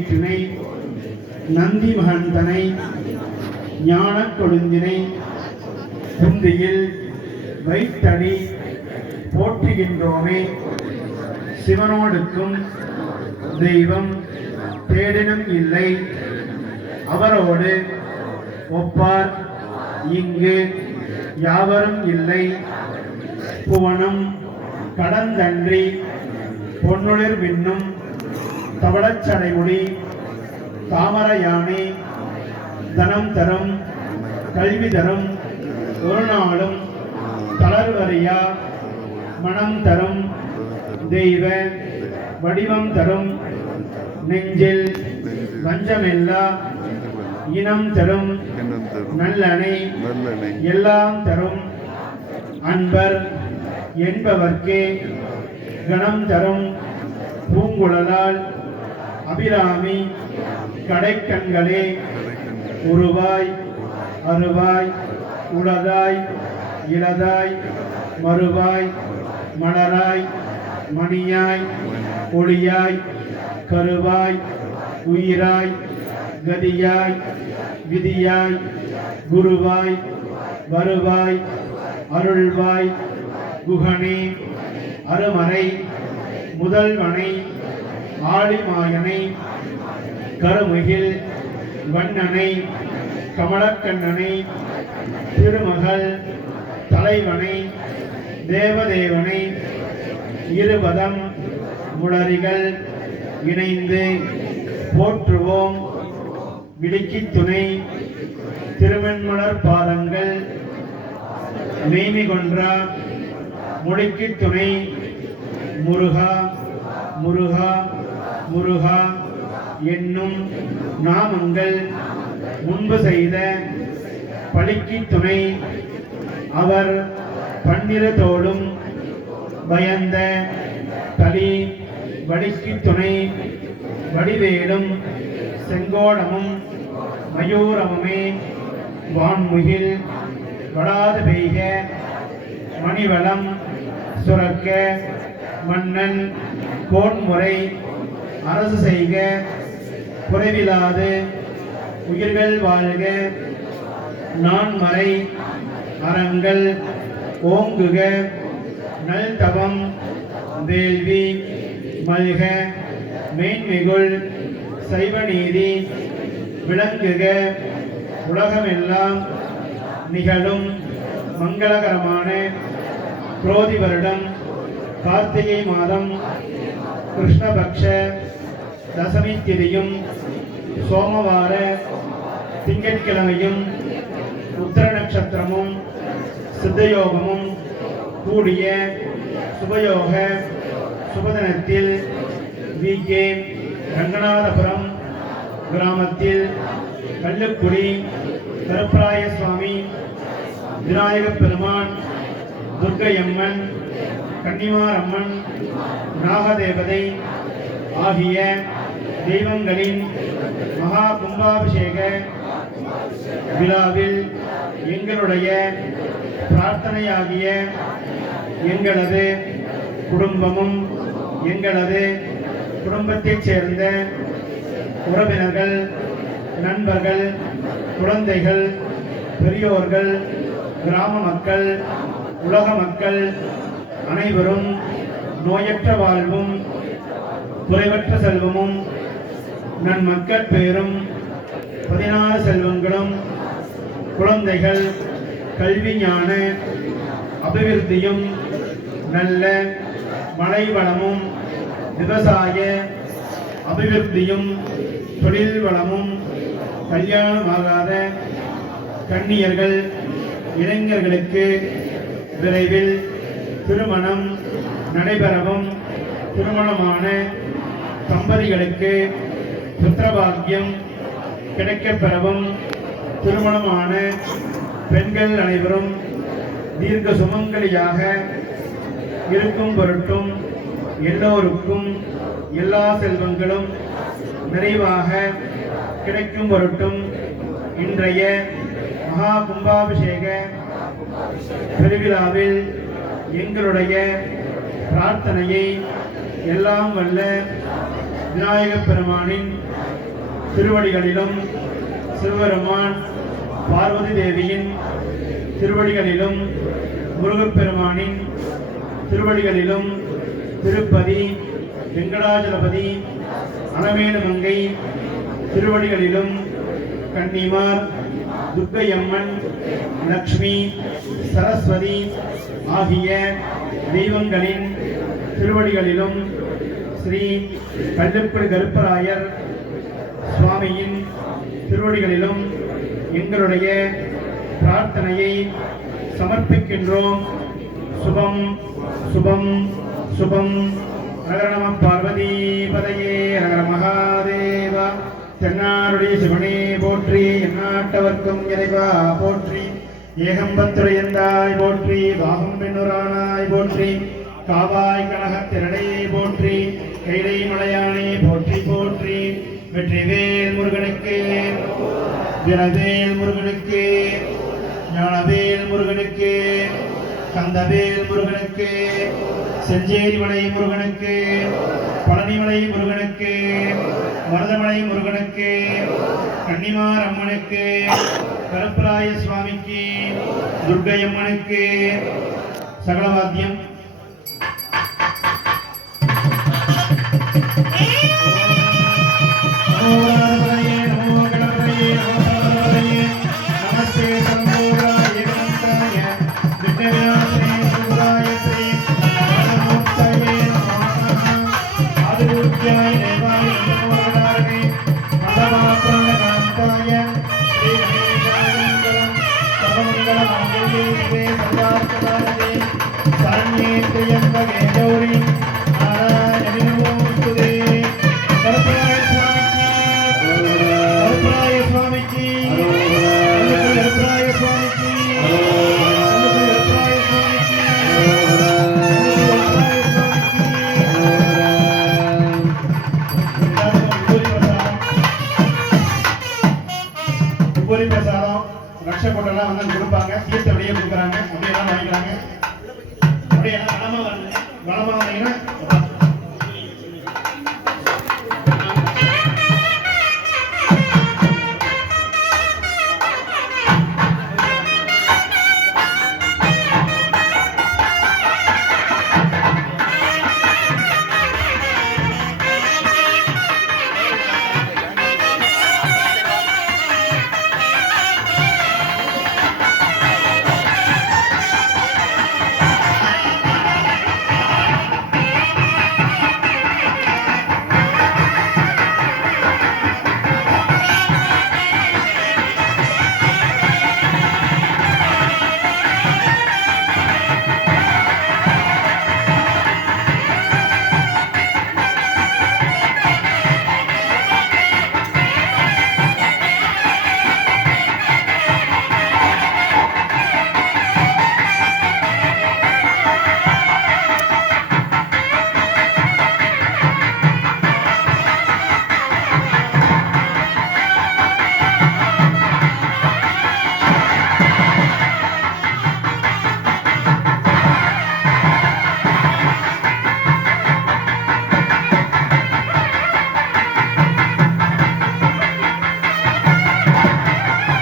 ஏற்றினை நந்தி மகந்தனை ஞானக் கொழுந்தினை புந்தியில் வைத்தடி போற்றுகின்றோமே. சிவனோடுக்கும் தெய்வம் தேடினும் இல்லை, அவரோடு ஒப்பார் இங்கு யாவரும் இல்லை. புவனம் கடந்தன்றி பொன்னுளிர் விண்ணும் தவளச்சடைமுடி தாமரையானே தனம் தரும் கல்வி தரும் ஒரு நாளும் தளர்வறியா மனம் தரும் தெய்வ வடிவம் தரும் நெஞ்சில் வஞ்சமில்லா இனம் தரும் நல்லனை எல்லாம் தரும் அன்பர் என்பவர்க்கே கணம் தரும் பூங்குழலால் அபிராமி கடைக்கண்களே உருவாய் அருவாய் உளதாய் இளதாய் மறுவாய் மலராய் மணியாய் ஒளியாய் கருவாய் உயிராய் கதியாய் விதியாய் குருவாய் வருவாய் அருள்வாய் குகனே அருமறை முதல்வனை ஆழிமாயனை கருமுகில் வண்ணனை கமலக்கண்ணனை திருமகள் தலைவனை தேவதேவனை இருபதம் முளரிகள் இணைந்து போற்றுவோம். விடுக்கி துணை திருமென்மலர் பாதங்கள் மெய்மி கொன்றா முடிக்கு துணை முருகா முருகா முருகா என்னும் நாமங்கள் முன்பு செய்த பழிக்கு துணை அவர் பன்னிரதோடும் பயந்த தலி வடிக்கு துணை வடிவேலும் செங்கோடமும் மயூரமுமே வான்முகில் வடாது பெய்க மணிவளம் சுரக்க மன்னன் கோன்முறை அரசு செய்க குறைவிலாது உயிர்கள் வாழ்க நான்மறை அறங்கள் ஓங்குக நல்தவம் வேள்வி மல்க மேன்மிகுள் சைவநீதி விளங்குக உலகமெல்லாம் நிகழும் மங்களகரமான குரோதி வருடம் கார்த்திகை மாதம் கிருஷ்ணபக்ஷ தசமி திதியும் சோமவார திங்கட்கிழமையும் உத்தர நட்சத்திரமும் சித்தயோகமும் கூடிய சுபயோக சுபதினத்தில் வி.கே. ரங்கநாதபுரம் கிராமத்தில் கல்லுக்குடி கருப்பராய சுவாமி, விநாயகப் பெருமான், துர்க்கையம்மன், கன்னிமாரம்மன், நாகதேவதை ஆகிய தெய்வங்களின் மகா கும்பாபிஷேக விழாவில் எங்களுடைய பிரார்த்தனையாகிய எங்களது குடும்பமும் எங்களது குடும்பத்தைச் சேர்ந்த உறவினர்கள், நண்பர்கள், குழந்தைகள், பெரியோர்கள், கிராம மக்கள், உலக மக்கள் அனைவரும் நோயற்ற வாழ்வும் குறைவற்ற செல்வமும் நன்மக்கள் பேரும் 16 செல்வங்களும் குழந்தைகள் கல்வி ஞான அபிவிருத்தியும் நல்ல மழை வளமும் விவசாய அபிவிருத்தியும் தொழில் வளமும் கல்யாணமாகாத கன்னியர்கள் இளைஞர்களுக்கு விரைவில் திருமணம் நடைபெறவும், திருமணமான தம்பதிகளுக்கு புத்திரபாக்கியம் கிடைக்கப்பெறவும், திருமணமான பெண்கள் அனைவரும் தீர்க்க சுமங்கலியாக இருக்கும் பொருட்டும் எல்லோருக்கும் எல்லா செல்வங்களும் நிறைவாக கிடைக்கும் பொருட்டும் இன்றைய மகா கும்பாபிஷேக பெருவிழாவில் எங்களுடைய பிரார்த்தனையை எல்லாம் வல்ல விநாயகப் பெருமானின் திருவடிகளிலும் சிவபெருமான் பார்வதி தேவியின் திருவடிகளிலும் முருகப்பெருமானின் திருவடிகளிலும் திருப்பதி வெங்கடாஜலபதி அலமேலுமங்கை திருவடிகளிலும் கன்னிமார் துர்க்கையம்மன் லக்ஷ்மி சரஸ்வதி ஆகிய தெய்வங்களின் திருவடிகளிலும் ஸ்ரீ பள்ளிப்படி கருப்பராயர் சுவாமியின் திருவடிகளிலும் எங்களுடைய பிரார்த்தனையை சமர்ப்பிக்கின்றோம். சுபம் சுபம் சுபம். ஹர நம பார்வதி பதையே ஹர மகாதேவா. தென்னாருடைய சிவனே போற்றி, எந்நாட்டவர்க்கும் இறைவா போற்றி. ஏகம்பத்துரையந்தாய் போற்றி, பாகம் பெண்ணுரானாய் போற்றி. காவாய் கனகத்திரளே போற்றி, கைலை மலையானே போற்றி போற்றி. வெற்றிவேல் முருகனுக்கு, வீரவேல் முருகனுக்கு, ஞானவேல் முருகனுக்கு, கந்தவேல் முருகனுக்கு, செஞ்சேரிமலை முருகனுக்கு, பழனிமலை முருகனுக்கு, மருதமலை முருகனுக்கு, கன்னிமார் அம்மனுக்கு, கருப்பராய சுவாமிக்கு, துர்க்கையம்மனுக்கு. சகலவாத்தியம். गौरी